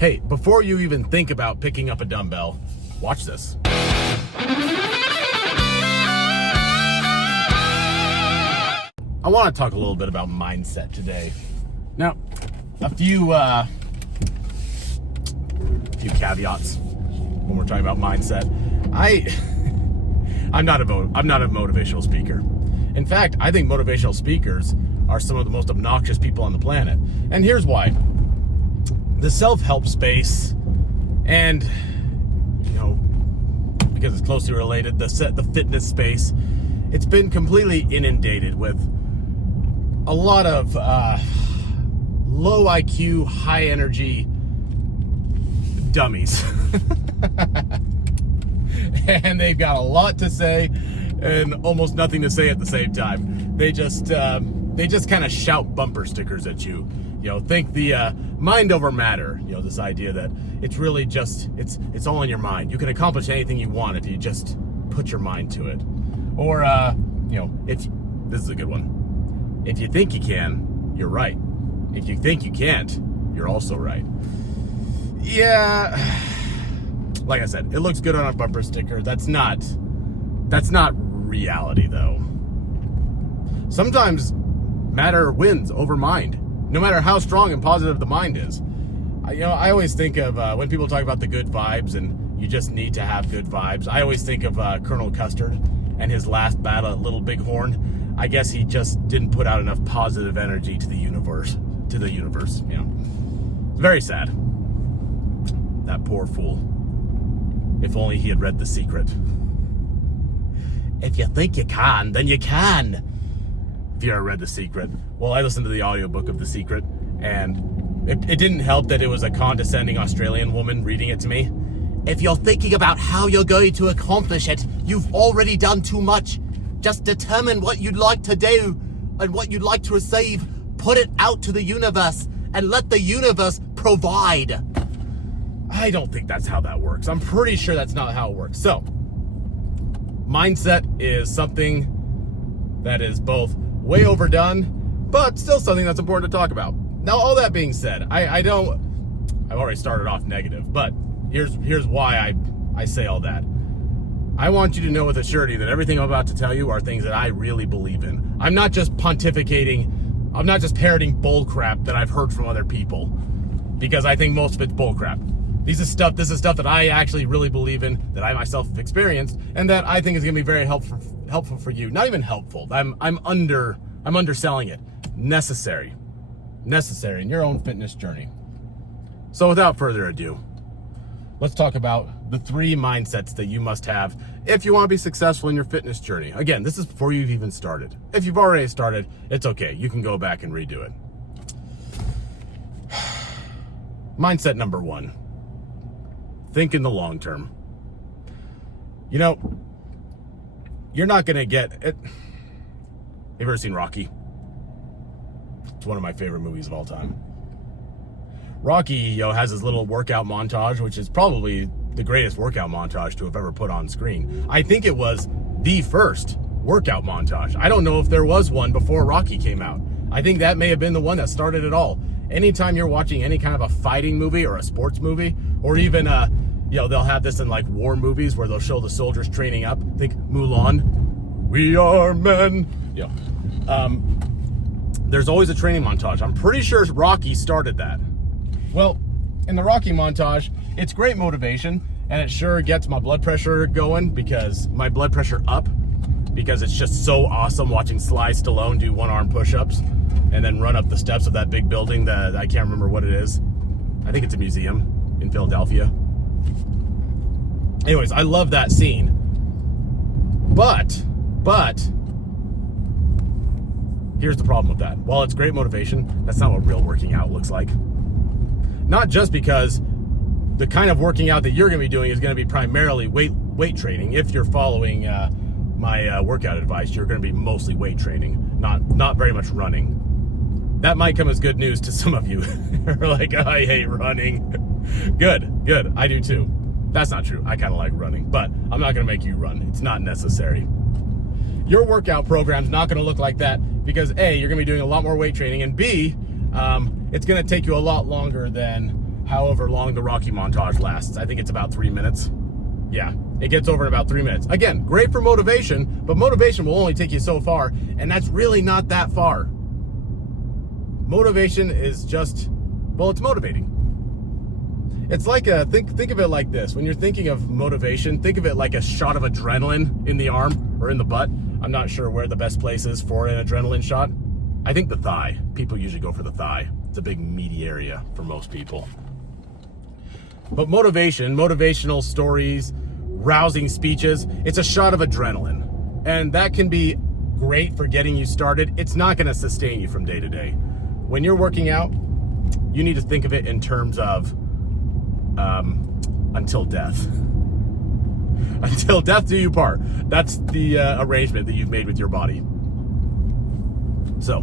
Hey, before you even think about picking up a dumbbell, watch this. I want to talk a little bit about mindset today. Now, a few caveats when we're talking about mindset. I'm not a motivational speaker. In fact, I think motivational speakers are some of the most obnoxious people on the planet. And here's why. The self-help space, and because it's closely related, the fitness space, it's been completely inundated with a lot of low IQ, high energy dummies. And they've got a lot to say and almost nothing to say at the same time. They just kind of shout bumper stickers at you. Think the mind over matter. This idea that it's really just it's all in your mind. You can accomplish anything you want if you just put your mind to it. Or if this is a good one. If you think you can, you're right. If you think you can't, you're also right. Yeah. Like I said, it looks good on a bumper sticker. That's not reality, though. Sometimes matter wins over mind, no matter how strong and positive the mind is. I always think of when people talk about the good vibes and you just need to have good vibes. I always think of Colonel Custard and his last battle at Little Bighorn. I guess he just didn't put out enough positive energy to the universe. It's very sad. That poor fool. If only he had read The Secret. If you think you can, then you can. If you ever read The Secret. Well, I listened to the audiobook of The Secret, and it didn't help that it was a condescending Australian woman reading it to me. If you're thinking about how you're going to accomplish it, you've already done too much. Just determine what you'd like to do and what you'd like to receive. Put it out to the universe and let the universe provide. I don't think that's how that works. I'm pretty sure that's not how it works. So, mindset is something that is both way overdone, but still something that's important to talk about. Now, all that being said, I've already started off negative, but here's why I say all that. I want you to know with a surety that everything I'm about to tell you are things that I really believe in. I'm not just pontificating, I'm not just parroting bull crap that I've heard from other people, because I think most of it's bull crap. This is stuff that I actually really believe in, that I myself have experienced, and that I think is going to be very helpful for you. Not even helpful. I'm underselling it. Necessary in your own fitness journey. So without further ado, let's talk about the 3 mindsets that you must have if you want to be successful in your fitness journey. Again, this is before you've even started. If you've already started, it's okay. You can go back and redo it. Mindset number 1. Think in the long term. You're not going to get it. Have you ever seen Rocky? It's one of my favorite movies of all time. Rocky, has his little workout montage, which is probably the greatest workout montage to have ever put on screen. I think it was the first workout montage. I don't know if there was one before Rocky came out. I think that may have been the one that started it all. Anytime you're watching any kind of a fighting movie or a sports movie, or even they'll have this in like war movies where they'll show the soldiers training up. Think Mulan. We are men. There's always a training montage. I'm pretty sure Rocky started that. Well, in the Rocky montage, it's great motivation, and it sure gets my blood pressure going, because my blood pressure up, because it's just so awesome watching Sly Stallone do 1-arm push-ups and then run up the steps of that big building that I can't remember what it is. I think it's a museum in Philadelphia. Anyways, I love that scene. But here's the problem with that. While it's great motivation, that's not what real working out looks like. Not just because the kind of working out that you're going to be doing is going to be primarily weight training. If you're following my workout advice, you're going to be mostly weight training, not very much running. That might come as good news to some of you. You're like, oh, I hate running. Good. I do too. That's not true. I kind of like running, but I'm not going to make you run. It's not necessary. Your workout program's not going to look like that because A, you're going to be doing a lot more weight training, and B, it's going to take you a lot longer than however long the Rocky montage lasts. I think it's about 3 minutes. Yeah, it gets over in about 3 minutes. Again, great for motivation, but motivation will only take you so far, and that's really not that far. Motivation is just, well, it's motivating. It's like think of it like this. When you're thinking of motivation, think of it like a shot of adrenaline in the arm or in the butt. I'm not sure where the best place is for an adrenaline shot. I think the thigh. People usually go for the thigh. It's a big meaty area for most people. But motivation, motivational stories, rousing speeches, it's a shot of adrenaline. And that can be great for getting you started. It's not going to sustain you from day to day. When you're working out, you need to think of it in terms of until death. Until death do you part. That's the arrangement that you've made with your body. So,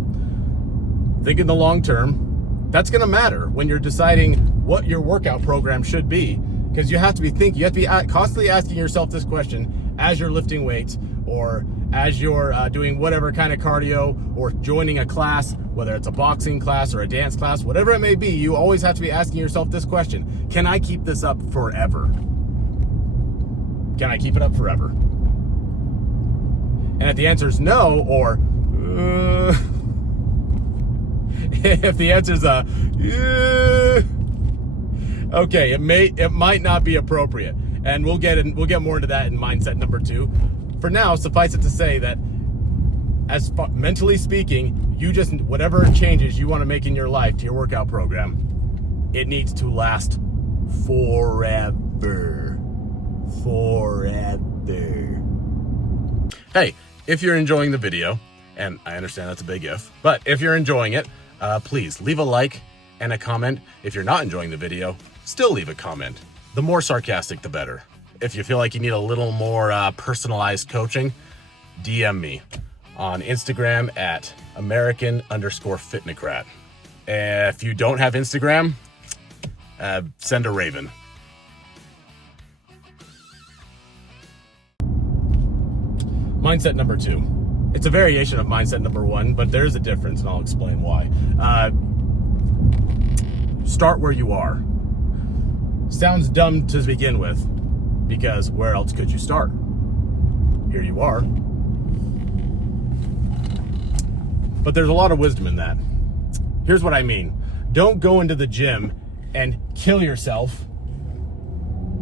think in the long term. That's going to matter when you're deciding what your workout program should be, because you have to be constantly asking yourself this question as you're lifting weights, or as you're doing whatever kind of cardio, or joining a class, whether it's a boxing class or a dance class, whatever it may be. You always have to be asking yourself this question: can I keep this up forever? Can I keep it up forever? And if the answer is no, or if the answer is okay, it might not be appropriate, and we'll get more into that in mindset number 2. For now, suffice it to say that, mentally speaking, you just, whatever changes you want to make in your life to your workout program, it needs to last forever. Forever. Hey, if you're enjoying the video, and I understand that's a big if, but if you're enjoying it, please leave a like and a comment. If you're not enjoying the video, still leave a comment. The more sarcastic, the better. If you feel like you need a little more personalized coaching, DM me on Instagram at American_Fitnocrat. If you don't have Instagram, send a raven. Mindset number 2. It's a variation of mindset number 1, but there's a difference, and I'll explain why. Start where you are. Sounds dumb to begin with, because where else could you start? Here you are. But there's a lot of wisdom in that. Here's what I mean. Don't go into the gym and kill yourself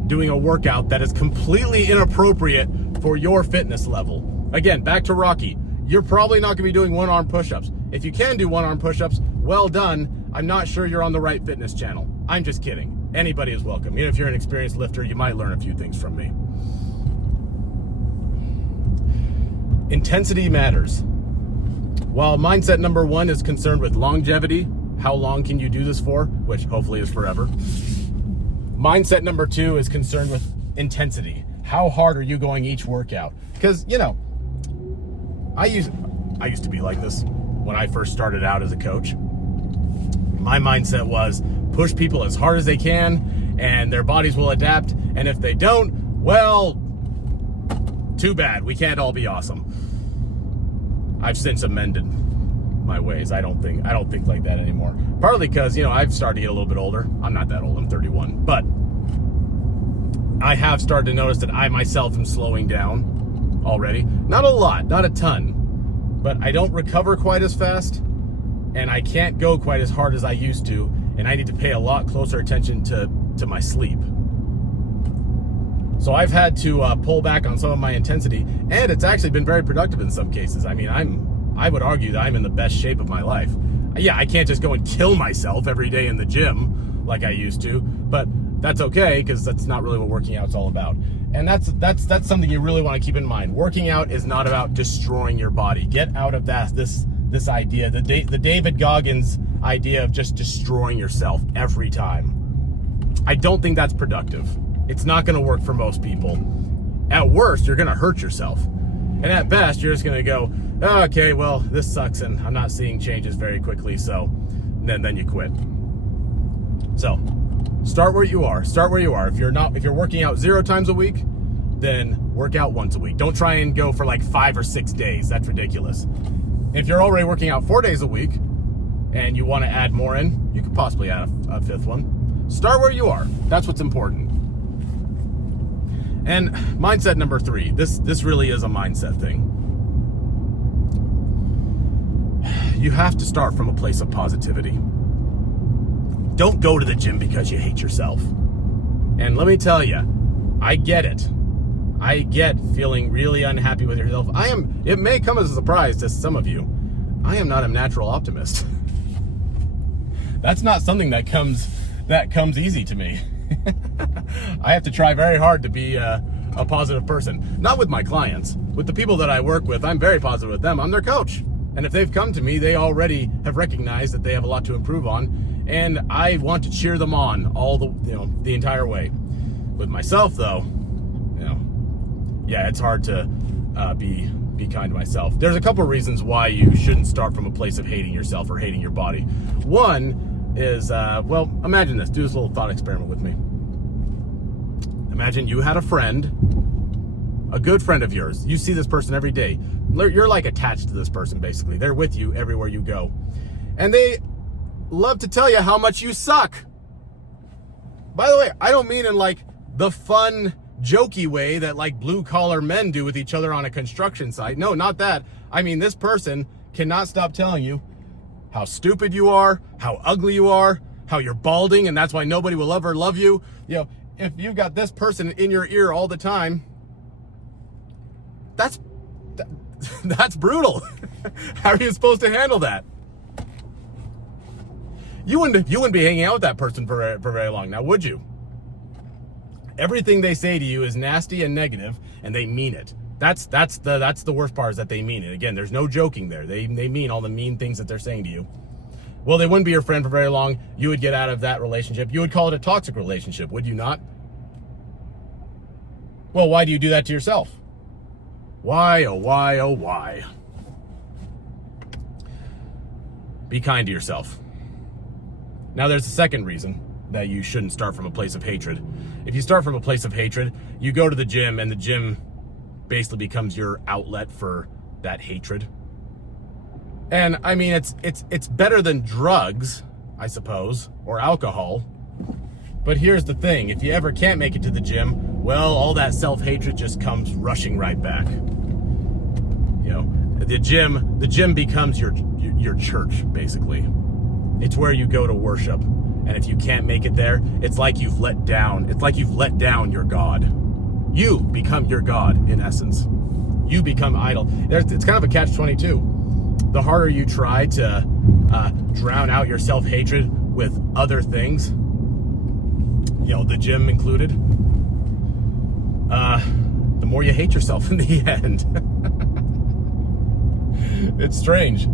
doing a workout that is completely inappropriate for your fitness level. Again, back to Rocky. You're probably not going to be doing one-arm push-ups. If you can do one-arm push-ups, well done. I'm not sure you're on the right fitness channel. I'm just kidding. Anybody is welcome. Even if you're an experienced lifter, you might learn a few things from me. Intensity matters. While mindset number 1 is concerned with longevity, how long can you do this for, which hopefully is forever, mindset number 2 is concerned with intensity. How hard are you going each workout? Because, I used to be like this when I first started out as a coach. My mindset was push people as hard as they can, and their bodies will adapt. And if they don't, well, too bad. We can't all be awesome. I've since amended my ways. I don't think like that anymore. Partly because, I've started to get a little bit older. I'm not that old. I'm 31. But I have started to notice that I myself am slowing down already. Not a lot, not a ton, but I don't recover quite as fast, and I can't go quite as hard as I used to, and I need to pay a lot closer attention to my sleep. So I've had to pull back on some of my intensity, and it's actually been very productive in some cases. I mean, I would argue that I'm in the best shape of my life. Yeah, I can't just go and kill myself every day in the gym like I used to, but that's okay, because that's not really what working out's all about. And that's something you really want to keep in mind. Working out is not about destroying your body. Get out of this idea, the David Goggins idea of just destroying yourself every time. I don't think that's productive. It's not going to work for most people. At worst, you're going to hurt yourself. And at best, you're just going to go, oh, okay, well, this sucks, and I'm not seeing changes very quickly, so then you quit. So, start where you are. Start where you are. If you're working out 0 times a week, then work out once a week. Don't try and go for like 5 or 6 days. That's ridiculous. If you're already working out 4 days a week and you want to add more in, you could possibly add a 5th one. Start where you are. That's what's important. And mindset number 3. This really is a mindset thing. You have to start from a place of positivity. Don't go to the gym because you hate yourself. And let me tell you, I get it. I get feeling really unhappy with yourself. It may come as a surprise to some of you. I am not a natural optimist. That's not something that comes easy to me. I have to try very hard to be a positive person. Not with my clients. With the people that I work with, I'm very positive with them. I'm their coach. And if they've come to me, they already have recognized that they have a lot to improve on. And I want to cheer them on the entire way. With myself, though, it's hard to be kind to myself. There's a couple of reasons why you shouldn't start from a place of hating yourself or hating your body. One is, imagine this. Do this little thought experiment with me. Imagine you had a friend, a good friend of yours. You see this person every day. You're like attached to this person, basically. They're with you everywhere you go. And they love to tell you how much you suck. By the way, I don't mean in like the fun, jokey way that like blue collar men do with each other on a construction site. No, not that. I mean, this person cannot stop telling you how stupid you are, how ugly you are, how you're balding, and that's why nobody will ever love you. If you've got this person in your ear all the time, that's brutal. How are you supposed to handle that? You wouldn't be hanging out with that person for very long now, would you? Everything they say to you is nasty and negative, and they mean it. That's the worst part, is that they mean it. Again, there's no joking there. They mean all the mean things that they're saying to you. Well, they wouldn't be your friend for very long. You would get out of that relationship. You would call it a toxic relationship, would you not? Well, why do you do that to yourself? Why, oh why, oh why? Be kind to yourself. Now, there's a second reason that you shouldn't start from a place of hatred. If you start from a place of hatred, you go to the gym, and the gym basically becomes your outlet for that hatred. And I mean, it's better than drugs, I suppose, or alcohol. But here's the thing: if you ever can't make it to the gym, well, all that self-hatred just comes rushing right back. The gym becomes your church, basically. It's where you go to worship. And if you can't make it there, it's like you've let down your God. You become your God, in essence. You become idol. It's kind of a catch-22. The harder you try to drown out your self-hatred with other things, the gym included, the more you hate yourself in the end. It's strange.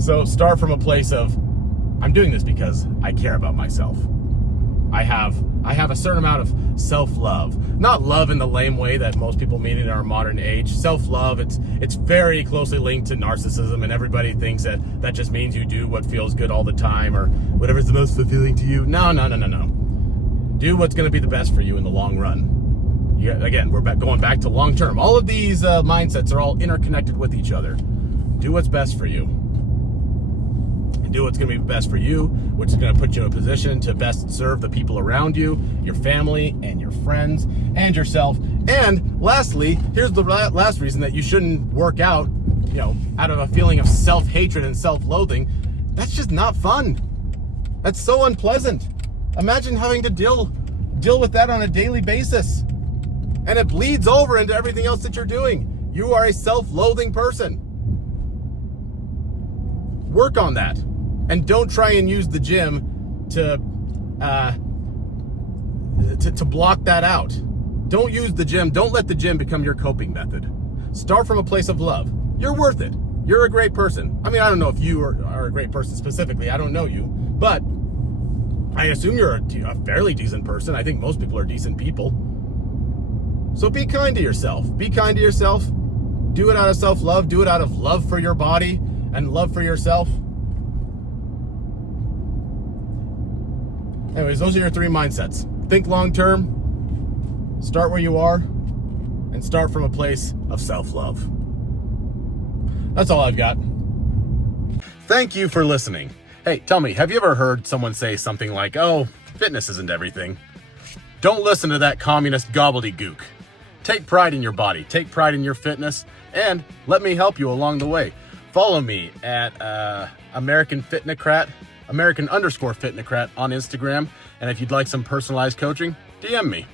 So start from a place of, I'm doing this because I care about myself. I have a certain amount of self-love. Not love in the lame way that most people mean in our modern age. Self-love, it's very closely linked to narcissism, and everybody thinks that just means you do what feels good all the time, or whatever's the most fulfilling to you. No. Do what's going to be the best for you in the long run. Again, we're going back to long-term. All of these mindsets are all interconnected with each other. Do what's best for you. And do what's going to be best for you, which is going to put you in a position to best serve the people around you, your family and your friends and yourself. And lastly, here's the last reason that you shouldn't work out, out of a feeling of self-hatred and self-loathing. That's just not fun. That's so unpleasant. Imagine having to deal with that on a daily basis. And it bleeds over into everything else that you're doing. You are a self-loathing person. Work on that. And don't try and use the gym to block that out. Don't use the gym. Don't let the gym become your coping method. Start from a place of love. You're worth it. You're a great person. I mean, I don't know if you are a great person specifically. I don't know you. But I assume you're a fairly decent person. I think most people are decent people. So be kind to yourself. Be kind to yourself. Do it out of self-love. Do it out of love for your body and love for yourself. Anyways, those are your 3 mindsets. Think long-term, start where you are, and start from a place of self-love. That's all I've got. Thank you for listening. Hey, tell me, have you ever heard someone say something like, oh, fitness isn't everything? Don't listen to that communist gobbledygook. Take pride in your body, take pride in your fitness, and let me help you along the way. Follow me at American Fitnocrat, American_Fitnocrat on Instagram. And if you'd like some personalized coaching, DM me.